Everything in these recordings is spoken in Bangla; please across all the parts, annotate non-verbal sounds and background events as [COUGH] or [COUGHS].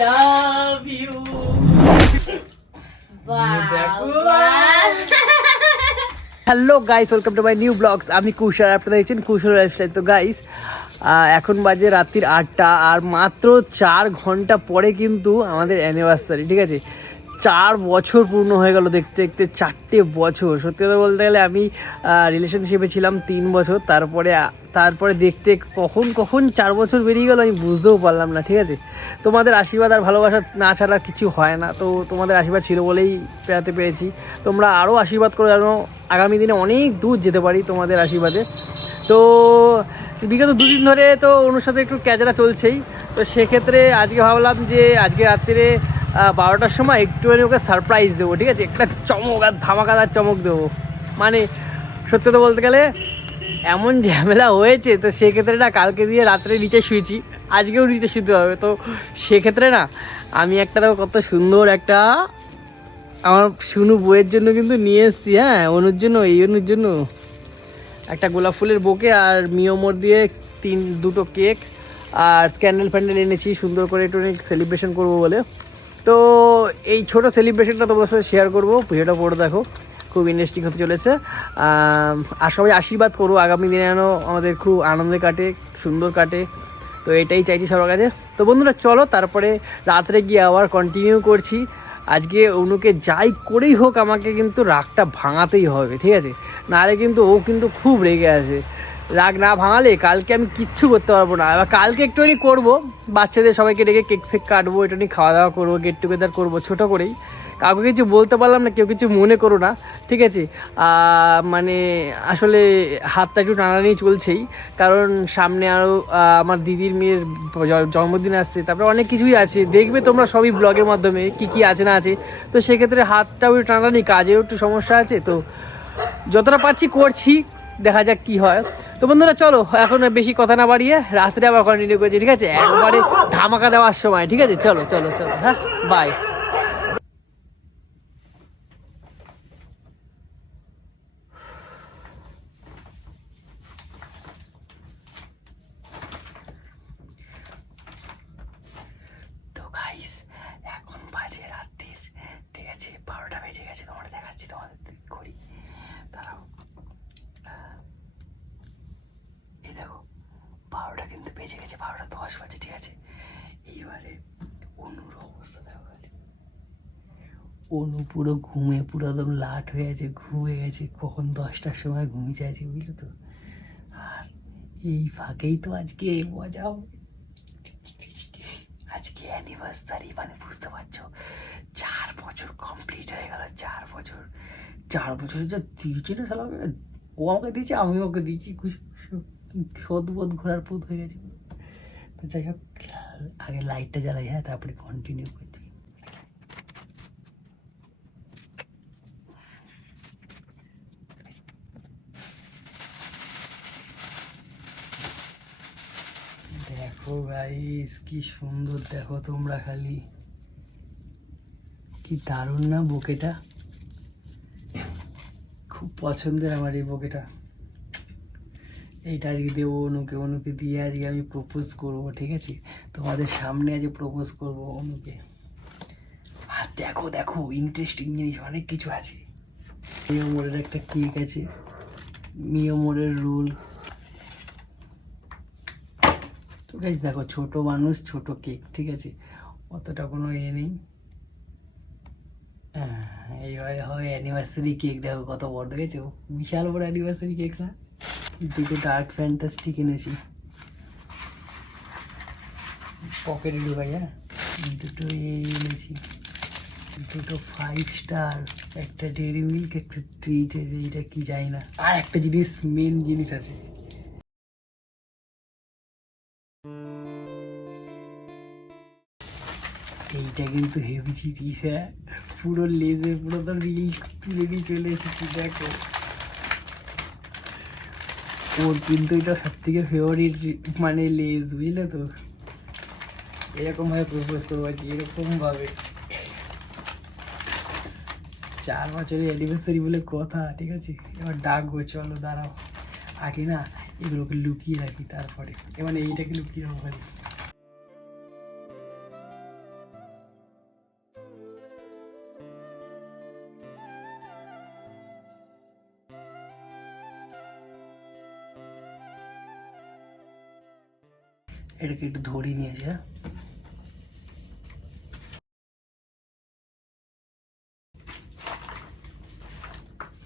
Love you hello guys welcome to my new blogs আমি কুশার আপনারা দেখছেন কুশার লাইফস্টাইল তো গাইস এখন বাজে রাত্রির আটটা আর মাত্র চার ঘণ্টা পরে কিন্তু আমাদের অ্যানিভার্সারি ঠিক আছে? চার বছর পূর্ণ হয়ে গেল দেখতে দেখতে চারটে বছর। সত্যি কথা বলতে গেলে আমি রিলেশনশিপে ছিলাম তিন বছর। তারপরে তারপরে দেখতে কখন কখন চার বছর বেরিয়ে গেল আমি বুঝতেও পারলাম না ঠিক আছে? তোমাদের আশীর্বাদ আর ভালোবাসা না ছাড়া কিছু হয় না। তো তোমাদের আশীর্বাদ ছিল বলেই পেরাতে পেরেছি। তোমরা আরও আশীর্বাদ করো যেন আগামী দিনে অনেক দূর যেতে পারি তোমাদের আশীর্বাদে। তো বিগত দুদিন ধরে তো ওর সাথে একটু ক্যাজরা চলছেই। তো সেক্ষেত্রে আজকে ভাবলাম যে আজকে রাত্রিরে আহ, বারোটার সময় একটুখানি ওকে সারপ্রাইজ দেবো, ঠিক আছে? একটা চমক আর ধামাকাদার চমক দেবো। মানে সত্যি তো বলতে গেলে, এমন ঝামেলা হয়েছে, তো সেক্ষেত্রে না কালকে দিয়ে রাত্রে নিচে শুয়েছি, আজকেও নিচে শুতে হবে। তো সেক্ষেত্রে না, আমি একটা কত সুন্দর একটা আমার শুনু বইয়ের জন্য কিন্তু নিয়ে এসেছি হ্যাঁ অনুর জন্য, এই অনুর জন্য। একটা গোলাপ ফুলের বোকে আর মিওমোর দিয়ে তিন, দুটো কেক আর স্ক্যান্ডেল ফ্যান্ডেল এনেছি, সুন্দর করে একটু সেলিব্রেশন করব বলে। তো এই ছোট সেলিব্রেশনটা তোমার সাথে শেয়ার করব। ভিডিওটা পড়ে দেখো, খুব ইন্টারেস্টিং হতে চলেছে। আর সবাই আশীর্বাদ করো, আগামী দিনে যেন আমাদের খুব আনন্দে কাটে, সুন্দর কাটে। তো এটাই চাইছি সবার কাছে। তো বন্ধুরা, চলো তারপরে রাত্রে গিয়ে আবার কন্টিনিউ করছি। আজকে অনুকে যাই করেই হোক, আমাকে কিন্তু রাগটা ভাঙাতেই হবে, ঠিক আছে? নাহলে কিন্তু ও কিন্তু খুব রেগে আছে রাগ না ভাঙালে কালকে আমি কিচ্ছু করতে পারব না। এবার কালকে একটুখানি করব, বাচ্চাদের সবাইকে ডেকে কেক ফেক কাটবো একটুখানি খাওয়া দাওয়া করব গেট টুগেদার করব, ছোটো করেই। কাউকে কিছু বলতে পারলাম না, কেউ কিছু মনে করো না, ঠিক আছে? মানে আসলে হাতটা একটু টানাটানি চলছেই, কারণ সামনে আরও আমার দিদির মেয়ের জন্মদিন আসছে, তারপরে অনেক কিছুই আছে। দেখবে তোমরা সবই ব্লগের মাধ্যমে, কি কি আছে না আছে। তো সেক্ষেত্রে হাতটাও একটু টানাটানি কাজেও একটু সমস্যা আছে, তো যতটা পারছি করছি, দেখা যাক কি হয়। তো বন্ধুরা, চলো, এখন বেশি কথা না বাড়িয়ে রাত্রে আবার কন্টিনিউ করছি, ঠিক আছে? একবারে ধামাকা দেওয়ার সময়, ঠিক আছে? চলো চলো চলো হ্যাঁ? বাই তো গাইস এখন বাজে রাত্রির ঠিক আছে বারোটা বেজে গেছে তোমার দেখাচ্ছি তোমাদের করি দাঁড়াও আহ, এই দেখো বারোটা কিন্তু বেজে গেছে বাজে ঠিক আছে? এইবারে অনুর অবস্থা দেখো আছে অনু পুরো ঘুমে, পুরো একদম লাট হয়ে আছে ঘুমে গেছে, কখন দশটার সময় ঘুমিয়ে যাচ্ছে বুঝলো তো? আর এই ফাঁকেই তো আজকে মজা আজকে অ্যানিভার্সারি মানে বুঝতে পারছ? চার বছর কমপ্লিট হয়ে গেল, চার বছর। চার বছর যা দিয়েছে না সালা ও আমাকে দিয়েছে আমি ওকে দিয়েছি সদবোধ ঘোরার পথ হয়ে গেছে। তো যাই হোক, আগে লাইটটা জ্বালাই হ্যাঁ তারপরে কন্টিনিউ করছি। দেখো গাইস কি সুন্দর, দেখো তোমরা খালি। কি দারুণ না বোকেটা? খুব পছন্দের আমার এই বোকেটা। এইটা আজকে দেবো অনুকে অনুকে দিয়ে আজকে আমি প্রপোজ করব ঠিক আছে? তোমাদের সামনে আজকে প্রপোজ করব অনুকে। আর দেখো দেখো ইন্টারেস্টিং জিনিস অনেক কিছু আছে। মিও মোড়ের একটা কেক আছে। মিও মোড়ের রোল। তো গাইজ দেখো ছোট মানুষ ছোট কেক ঠিক আছে? অতটা কোনো ইয়ে নেই। আহ, এইবারে হবে অ্যানিভার্সারি কেক দেখো কত বড় দেখেছ? বিশাল বড় অ্যানিভার্সারি কেক না? দুটো ডার্ক ফ্যান্টাস্টিক এনেছি। পকেটে ঢুকাই হ্যাঁ? দুটো এনেছি। দুটো ফাইভ স্টার একটা ডেরি মিল্ক একটা ট্রিট এইটা কি জানি না। আর একটা জিনিস মেন জিনিস আছে। এইটা কিন্তু হেভি জিনিস হ্যাঁ? পুরো লেজে পুরো তো রিল তুলে নিয়ে চলে এসেছি, দেখো। ওর কিন্তু এটা সব থেকে ফেভারিট মানে লেজ বুঝলে তো? এরকম ভাবে প্রপোজ করব আজকে এরকম ভাবে চার বছরের অ্যানিভার্সারি বলে কথা, ঠিক আছে? এবার ডাকবো, চলো দাঁড়াও। আগে না এগুলোকে লুকিয়ে রাখি তারপরে। এবার এইটাকে লুকিয়ে রাখব এটাকে একটু ধরি নিয়েছি হ্যাঁ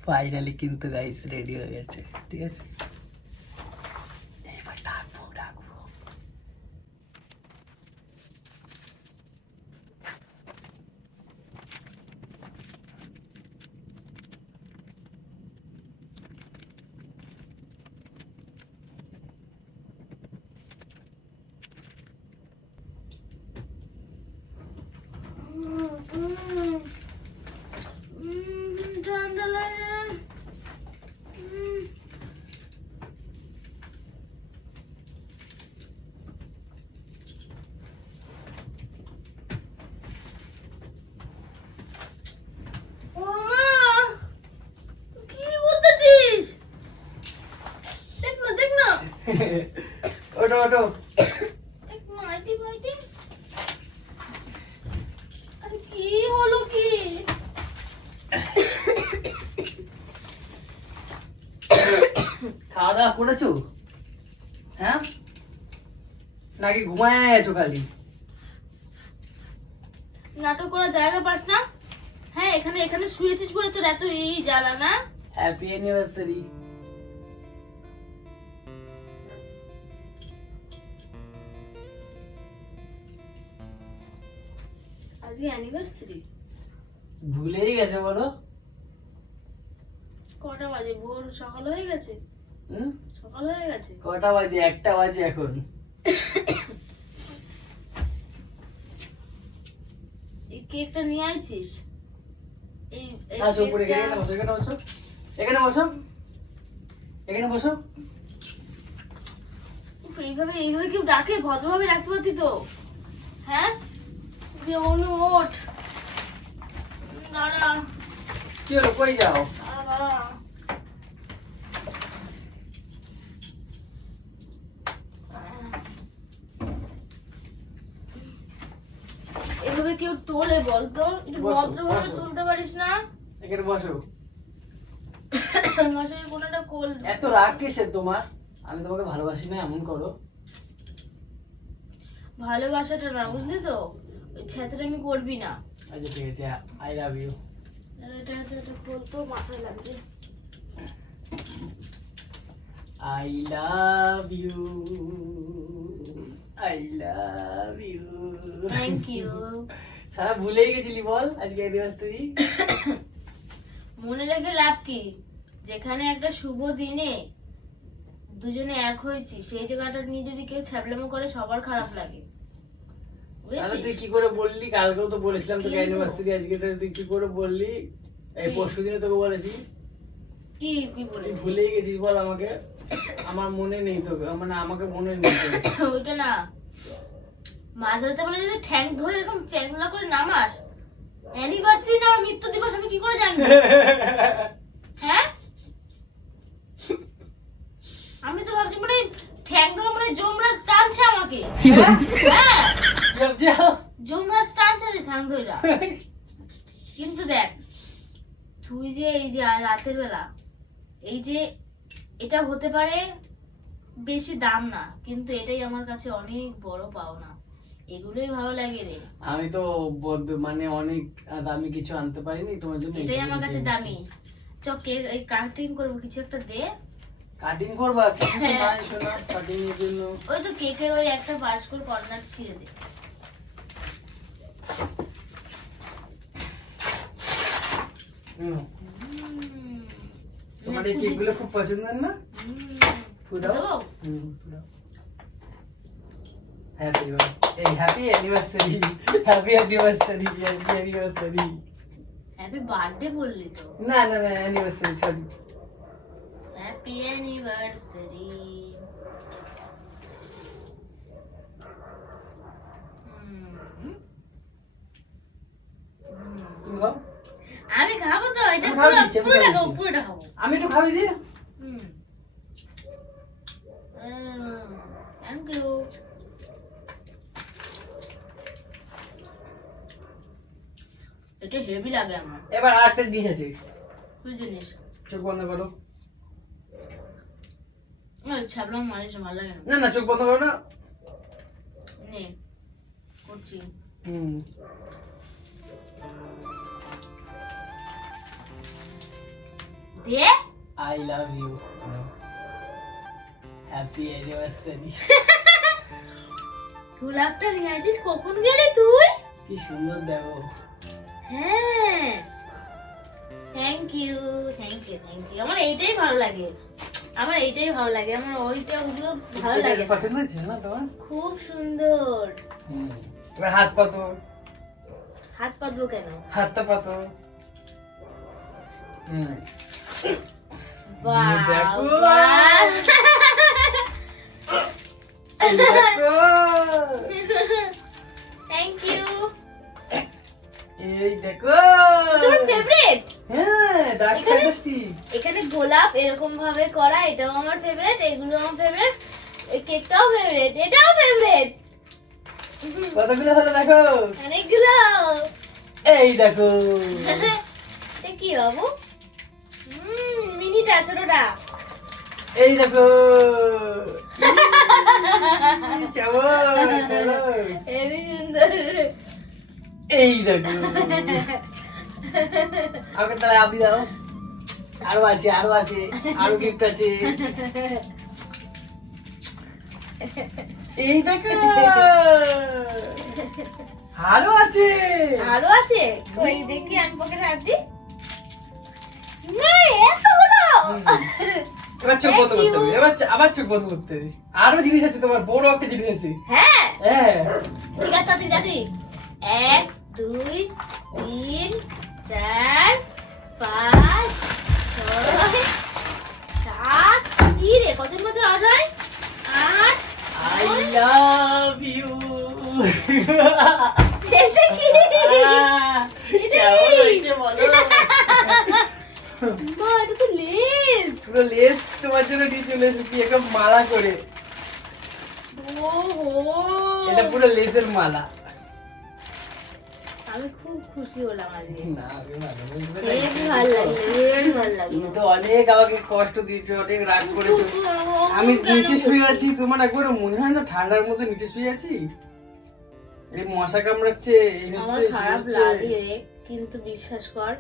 ফাইনালি কিন্তু গাইস রেডি হয়ে গেছে ঠিক আছে এবার ডাকবো ডাকবো ঠান্ডা লাগে কি বলতেছিস দেখ না দেখ না ওটো ওটো এক মাইটি মাইটি আরে কি হলো কি খাওয়া দাওয়া করেছ? হ্যাঁ? নাকি ঘুমায় আছো খালি? নাটক করার জায়গা পাস না? হ্যাঁ এখানে এখানে শুয়েছিস বলে তোর এত এই জ্বালা না? হ্যাপি অ্যানিভার্সারি আজকে অ্যানিভার্সারি ভুলেই গেছে বলো। কটা বাজে? ভোর সকাল হয়ে গেছে? সকাল হয়ে গেছে। কটা বাজে? একটা বাজে এখন। এই কেকটা নিয়ে আইছিস? এই এই উপরে এখানে বসো এখানে বসো। এখানে বসো। এখানে বসো। এইভাবে এইভাবে কেউ ডাকে? ভদ্রভাবে রাখতে পারতি তো। হ্যাঁ? যে অনু ওঠ। দাঁড়া। কি হলো? কই যাও? দাঁড়া, এভাবে কেউ তোলে বলতো একটু ভদ্রভাবে তুলতে পারিস না? এখানে বসো। মশাই কোনো কোল এত রাগ কিসের তোমার? আমি তোমাকে ভালোবাসি না এমন করো। ভালোবাসাটা না বুঝলি তো? ওই ছেঁচড়ামি করবি না। আচ্ছা ঠিক আছে আই লাভ ইউ এটা এটা এটা বলতো মাথায় লাগছে I love you I love you thank you সারা ভুলেই গেছিলি বল আজকে অ্যানিভার্সারি [COUGHS] মনে রেখে লাভ কি? যেখানে একটা শুভ দিনে দুজনে এক হয়েছি সেই জায়গাটা নিয়ে যদি কেউ ছ্যাবলামো করে সবার খারাপ লাগে। তাহলে তুই কি করে বললি? কালকেও তো বলেছিলাম তোকে অ্যানিভার্সারি আজকে তুই কি করে বললি? এই পরশু দিনে তোকে বলেছি। কি কি তুই ভুলেই গেছিস বল আমাকে। আমার মনে নেই তোকে মানে আমাকে মনে নেই [COUGHS] ওইটা না। মাছ ধরতে বলে যদি ঠ্যাং ধরে এরকম চ্যাংলা করে নামাস অ্যানিভার্সারি না আমার মৃত্যু দিবস আমি কি করে জানব? [COUGHS] হ্যাঁ? আমি তো ভাবছি মানে ঠ্যাং ধরে মানে জমরাজ টানছে আমাকে। হ্যাঁ। জমরাজ টানছে রে ঠ্যাং ধইরা। কিন্তু দেখ তুই যে এই যে রাতের বেলা এই যে এটা হতে পারে বেশি দাম না কিন্তু এটাই আমার কাছে অনেক বড় পাওনা। এগুলোই ভালো লাগে রে। আমি তো মানে অনেক দামি কিছু আনতে পারিনি তোমার জন্য এটাই আমার কাছে দামি। চকে এই কাটিং করব কিছু একটা দে। কাটিং করবা? কিছু হ্যাঁ। নাই শোনা কাটিং এর জন্য। ওই তো কেকের ওই একটা বাস করে কর্নার ছিঁড়ে দে। হুম। তোমার না, এই কেকগুলো ফুদিচ্ছে। খুব পছন্দের না? হুম। ফুদাও দেবো? হুম, ফুদাও হ্যাপি এই happy anniversary happy anniversary happy anniversary happy birthday বললি তো। না না না অ্যানিভার্সারি সরি হ্যাপি অ্যানিভার্সারি তুমি খাও। আমি খাব তো এটা পুরোটা খাব পুরোটা খাব। আমি একটু খাবি দি? থ্যাংক ইউ এটা হেভি লাগে আমার। এবার আরেকটা জিনিস আছে। তুই জিনিস? চোখ বন্ধ করো। ছাবলাম মারিস ভালো লাগে না। না না চোখ বন্ধ করো না করছি। হুম। দিয়ে I love you happy anniversary গোলাপটা নিয়ে আসিস? কখন গেলি তুই? কি সুন্দর দেখো হ্যাঁ। Thank you thank you thank you আমার এইটাই ভালো লাগে। আমার এইটাই ভালো লাগে। আমার ওইটা ওগুলো ভালো লাগে। পছন্দ হয়েছে না তোমার? খুব সুন্দর। হুম। এবার হাত পাতো হাত পাতবো কেন? হাতটা পাতো হুম। থ্যাংক ইউ এই দেখো তোমার ফেভারিট হ্যাঁ ডার্ক এখানে- ফ্যান্টাসি এখানে গোলাপ এরকম ভাবে করা এটাও আমার ফেভারিট এগুলো আমার ফেভারিট কেকটাও ফেভারিট এটাও ফেভারিট কতগুলো হলো দেখো? অনেকগুলো। এই দেখো। [LAUGHS] কি বাবু? ছোটটা এই দেখো। [LAUGHS] এই দেখো আমাকে তাহলে আপনি দাও আরও আছে আরও আছে আরও গিফট আছে। এই দেখো। আরও আছে। আরও আছে? কই দেখি আমি পকেটে হাত দিই। না এতগুলো। [LAUGHS] এবার চোখ বন্ধ করতে হবে। এবার আবার চোখ বন্ধ করতে হবে। আরও জিনিস আছে তোমার বড় একটা জিনিস আছে। হ্যাঁ। হ্যাঁ। ঠিক আছে তাড়াতাড়ি তাড়াতাড়ি এক দুই তিন চার পাঁচ ছয় সাত কি রে কজন বছর আজ হয়? আট আই লাভ ইউ এটা কি? [LAUGHS] এটা কি? বলো? [LAUGHS] মা এটা তো লেস পুরো লেস তোমার জন্য নিয়ে চলে এসেছি একটা মালা করে। ওহো। এটা পুরো লেসের মালা। আমি খুব খুশি হলাম আজকে। না আমি ভালো লাগল ভালো লাগল তুমি তো অনেক আমাকে কষ্ট দিয়েছ অনেক রাগ করেছ। আমি নিচে শুয়ে আছি তোমার একবার মনে হয় না ঠান্ডার মধ্যে নিচে শুয়ে আছি? এই মশা কামড়াচ্ছে এই হচ্ছে, খারাপ লাগে কিন্তু বিশ্বাস কর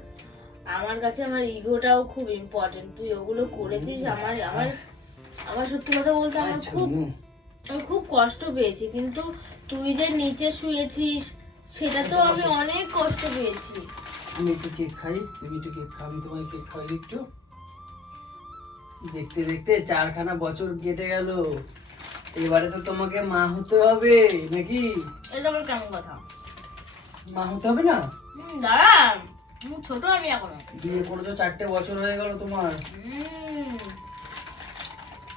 আমার কাছে আমার ইগোটাও খুব ইম্পর্টেন্ট তুই ওগুলো করেছিস আমার আমার আমার সত্যি কথা বলতে আমার আচ্ছা, খুব আমি খুব কষ্ট পেয়েছি কিন্তু তুই যে নিচে শুয়েছিস সেটা তো আমি অনেক কষ্ট পেয়েছি। আমি একটু কেক খাই তুমি একটু কেক খাও আমি তোমাকে কেক খাওয়াই একটু। দেখতে দেখতে চারখানা বছর কেটে গেল। এবারে তো তোমাকে মা হতে হবে নাকি? এটা আবার কেমন কথা? মা হতে হবে না? দাঁড়া ছোট আমি এখনও। বিয়ে করে তো চারটে বছর হয়ে গেল তোমার।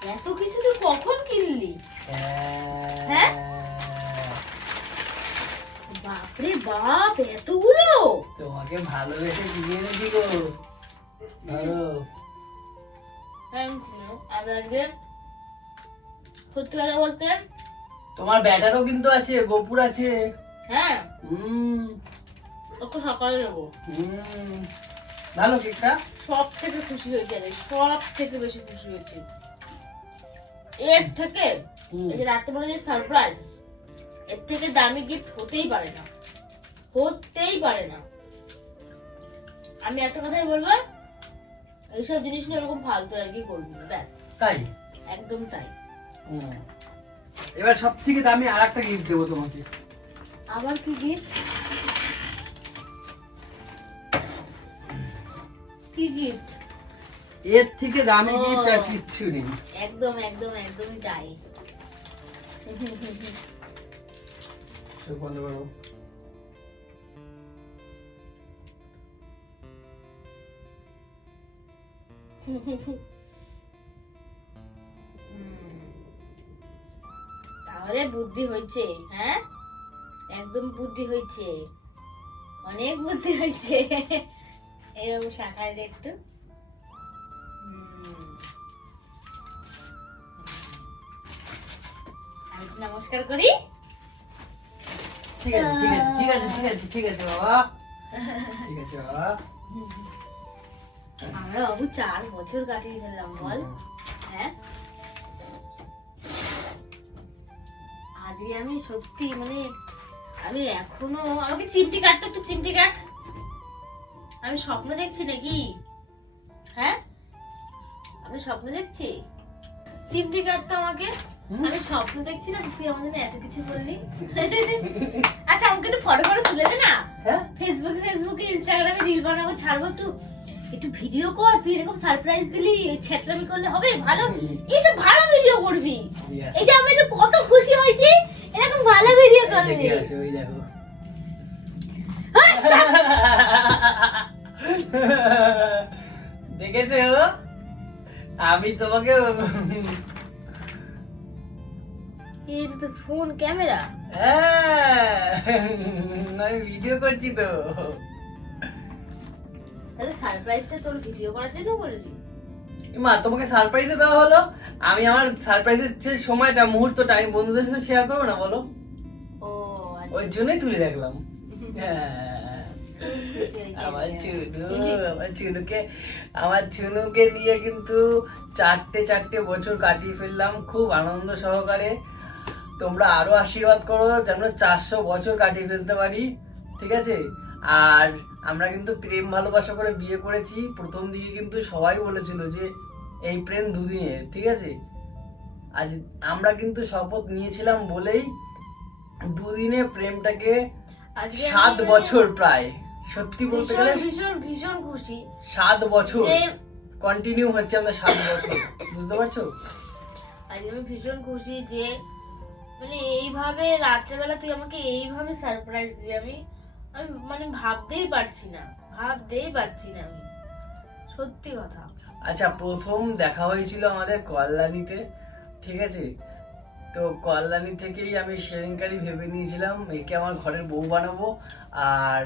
এত কিছু তুই কখন কিনলি? হ্যাঁ? বাপরে বাপ এতগুলো? তোমাকে ভালোবেসে কিনে এনেছি গো। ধরো। সত্যি কথা বলতে? তোমার ব্যাটারও কিন্তু আছে গোপুর আছে। হ্যাঁ। হুম। সকালে হুম ভালো কেকটা? সব থেকে খুশি হয়েছে সব থেকে বেশি খুশি হয়েছে। এর থেকে হুম। এই যে রাত্রেবেলা যে সারপ্রাইজ এর থেকে দামি গিফট হতেই পারে না। হতেই পারে না। আমি একটা কথাই বলব এইসব জিনিস নিয়ে ওরকম ফালতু আর কি করবি না ব্যাস। তাই? একদম তাই। এবার সব থেকে দামি আর একটা গিফট দেবো তোমাকে। আবার কি গিফট কি গিফট এর থেকে দামি গিফট আর কিচ্ছু নেই। একদম একদম একদমই তাই। চোখ বন্ধ করো। তাহলে বুদ্ধি হয়েছে হ্যাঁ? একদম বুদ্ধি হয়েছে। অনেক বুদ্ধি হয়েছে। এরকম শাখায় একটু। আমি নমস্কার করি। ঠিক আছে ঠিক আছে ঠিক আছে ঠিক আছে ঠিক আছে বাবা। ঠিক আছে বাবা। আমরা বাবু চার বছর কাটিয়ে ফেললাম বল। হ্যাঁ? আজকে আমি সত্যি মানে আমি এখনও আমাকে চিমটি কাট তো একটু চিমটি কাট। আমি স্বপ্ন দেখছি নাকি? হ্যাঁ? আমি স্বপ্ন দেখছি? চিমটি কাট তো আমাকে। আমি স্বপ্ন দেখছি না তুই আমাদের জন্য এত কিছু বললি [LAUGHS] আচ্ছা আমাকে একটু ফটো ফটো তুলে দে না। ফেসবুকে ফেসবুকে ইনস্টাগ্রামে রিল বানাবো ছাড়বো একটু। একটু ভিডিও কর তুই এরকম সারপ্রাইজ দিলি ছেঁচড়ামি করলে হবে ভালো। এইসব ভালো ভিডিও করবি। এই যে আমি তো কত খুশি হয়েছি এরকম ভালো ভিডিও করবি [LAUGHS] দেখেছ? আমি তোমাকে যে তো ফোন ক্যামেরা। হ্যাঁ, আমি ভিডিও করছি তো। তাহলে সারপ্রাইজটা তোর ভিডিও করার জন্য করলি। মা তোমাকে সারপ্রাইজ দেওয়া হলো। আমি আমার সারপ্রাইজের যে সময়টা মুহূর্তটা আমি বন্ধুদের সাথে শেয়ার করব না বলো? ও আচ্ছা। ওই জন্যই তুলে রাখলাম। [LAUGHS] হ্যাঁ। আমার চুনু [LAUGHS] আমার চুনুকে আমার চুনুকে নিয়ে কিন্তু চারটে চারটে বছর কাটিয়ে ফেললাম খুব আনন্দ সহকারে। তোমরা আরও আশীর্বাদ করো যেন চারশো বছর কাটিয়ে ফেলতে পারি ঠিক আছে? আর আমরা কিন্তু প্রেম ভালোবাসা করে বিয়ে করেছি। প্রথম দিকে কিন্তু সবাই বলেছিল যে এই প্রেম দুদিনের ঠিক আছে? আজ আমরা কিন্তু শপথ নিয়েছিলাম বলেই দুদিনে প্রেমটাকে সাত বছর প্রায়। সত্যি বলতে গেলে ভীষণ ভীষণ খুশি। সাত বছর। কন্টিনিউ হচ্ছে আমরা সাত বছর। বুঝতে পারছ? আজকে আমি ভীষণ খুশি যে মানে এইভাবে রাত্রেবেলা তুই আমাকে এইভাবে সারপ্রাইজ দিবি আমি আমি মানে ভাবতেই পারছি না ভাবতেই পারছি না আমি। সত্যি কথা। আচ্ছা প্রথম দেখা হয়েছিল আমাদের কল্যাণীতে ঠিক আছে? তো কল্যাণী থেকেই আমি সেদিনকারই ভেবে নিয়েছিলাম, একে আমার ঘরের বউ বানাবো আর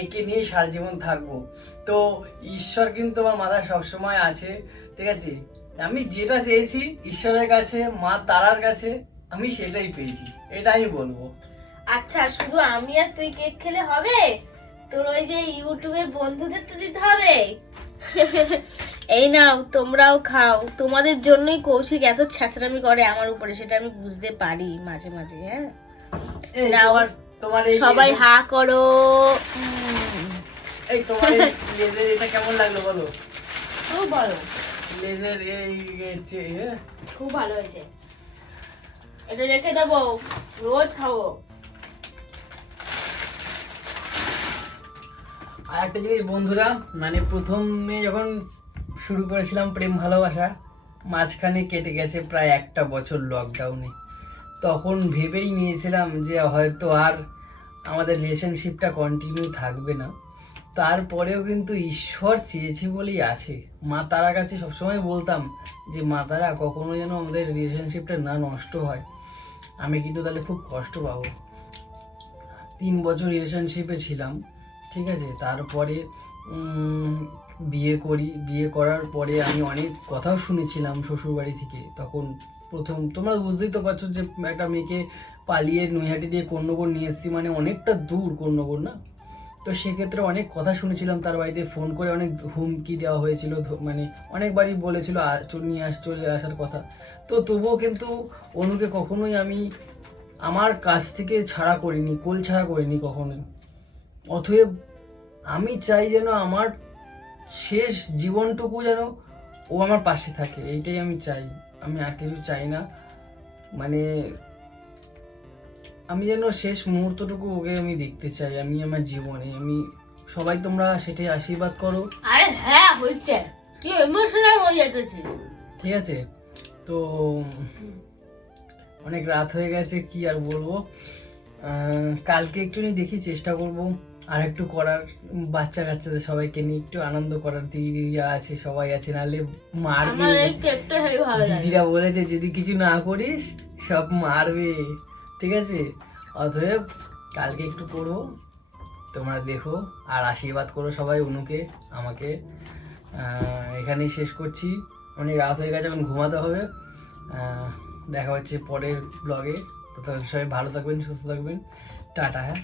একে নিয়ে সারা জীবন থাকব। তো ঈশ্বর কিন্তু আমার মাথায় সবসময় আছে, ঠিক আছে? আমি যেটা চেয়েছি ঈশ্বরের কাছে, মা তারার কাছে, আমি সেটাই পেয়েছি এটা আমি বলব। আচ্ছা শুধু আমি আর তুই কেক খেলে হবে? তোর ওই যে ইউটিউবের বন্ধুদের তো দিতে হবে? [LAUGHS] এই নাও তোমরাও খাও। তোমাদের জন্যই কৌশিক এত ছ্যাঁচড়ামি করে আমার উপরে সেটা আমি বুঝতে পারি মাঝে মাঝে হ্যাঁ? নাও। সবাই হা করো। এই তোমার এই এটা কেমন লাগল বলো? খুব ভালো। লেজের এই হচ্ছে, খুব ভালো হয়েছে। এটা রেখে দেবো। রোজ খাব। আর একটা জিনিস, বন্ধুরা মানে প্রথমে যখন শুরু করেছিলাম প্রেম ভালোবাসা, মাঝখানে কেটে গেছে প্রায় একটা বছর লকডাউনে তখন ভেবেই নিয়েছিলাম যে হয়তো আর আমাদের রিলেশনশিপটা কন্টিনিউ থাকবে না। তারপরেও কিন্তু ঈশ্বর চেয়েছে বলেই আছে। মা তারার কাছে সবসময় বলতাম যে, মা তারা কখনো যেন আমাদের রিলেশনশিপটা না নষ্ট হয়। আমি কিন্তু তাহলে খুব কষ্ট পাবো। তিন বছর রিলেশনশিপে ছিলাম। ঠিক আছে? তারপরে বিয়ে করি। বিয়ে করার পরে আমি অনেক কথাও শুনেছিলাম শ্বশুরবাড়ি থেকে। তখন প্রথম, তোমরা বুঝতেই তো পারছ যে একটা মেয়েকে পালিয়ে নৈহাটি দিয়ে কন্যগর নিয়ে এসেছি মানে অনেকটা দূর কন্যগর না? তো সেক্ষেত্রে অনেক কথা শুনেছিলাম। তার বাড়িতে ফোন করে অনেক হুমকি দেওয়া হয়েছিল মানে অনেকবারই বলেছিল নিয়ে আস, চলে আসার কথা। তো তবুও কিন্তু অনুকে কখনোই আমি আমার কাছ থেকে ছাড়া করিনি, কোল ছাড়া করিনি কখনোই। অতএব আমি চাই যেন আমার শেষ জীবনটুকু যেন ও আমার পাশে থাকে এইটাই আমি চাই। আমি আর কিছু চাই না। মানে আমি যেন শেষ মুহূর্তটুকু ওকে আমি দেখতে চাই আমি আমার জীবনে। আমি সবাই তোমরা সেটাই আশীর্বাদ করো। আরে হ্যাঁ হচ্ছে কি ইমোশনাল হয়ে যেতেছি ঠিক আছে? তো অনেক রাত হয়ে গেছে কি আর বলব? আহ, কালকে একটু দেখি চেষ্টা করব। আর একটু করার বাচ্চা কাচ্চাদের সবাইকে নিয়ে একটু আনন্দ করার দিদিরা আছে সবাই আছে নাহলে মারবে। দিদিরা বলেছে যদি কিছু না করিস সব মারবে। ঠিক আছে? অতএব কালকে একটু করব তোমরা দেখো আর আশীর্বাদ করো সবাই অনুকে আমাকে। এখানেই শেষ করছি। অনেক রাত হয়ে গেছে এখন ঘুমাতে হবে। দেখা হচ্ছে পরের ব্লগে তো সবাই ভালো থাকবেন সুস্থ থাকবেন। টাটা হ্যাঁ?